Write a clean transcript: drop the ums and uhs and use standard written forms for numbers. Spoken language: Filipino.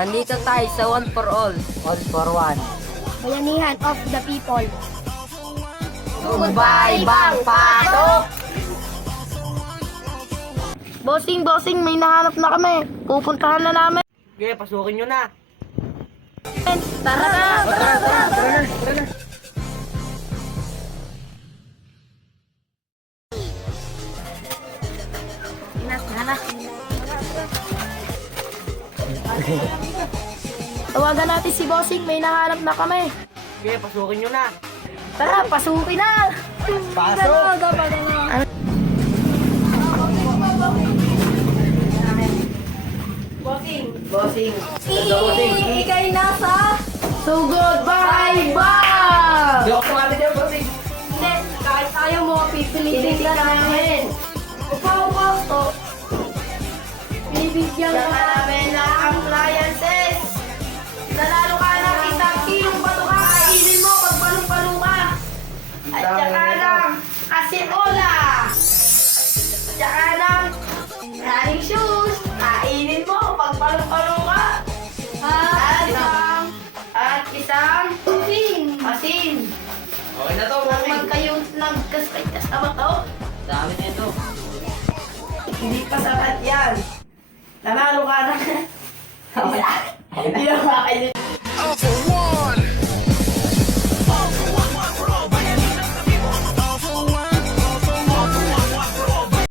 Nandito tayo sa One for All. All for one. Bayanihan of the people. Goodbye, Bang Patok! Bossing, may nahanap na kami. Pupuntahan na namin. Okay, pasukin nyo na. Tara na! Tara na. Tawagan natin si Bossing, may nahanap na kami. Okay, pasukin nyo na. Tara, pasukin na! Pasok! Bossing. Ikay nasa So Goodbye Bang! Di ako kumami dyan, bossing. Hindi, kahit ayaw mo, pipilitin ka namin. Upa, Bibigyan ka namin ng appliances. Nanalo ka ng 1 kilong batuka. Kainin mo pag palong-palong ka. At saka ng asinola. Tsaka ng running shoes. Kainin mo pag palong-palong ka. At isang asin. Okay na to, bossing. Naman kayo nagkaspas na ba to? Dami na ito. Hindi pa sapat yan. Nanalo ka na. Hindi na kayo.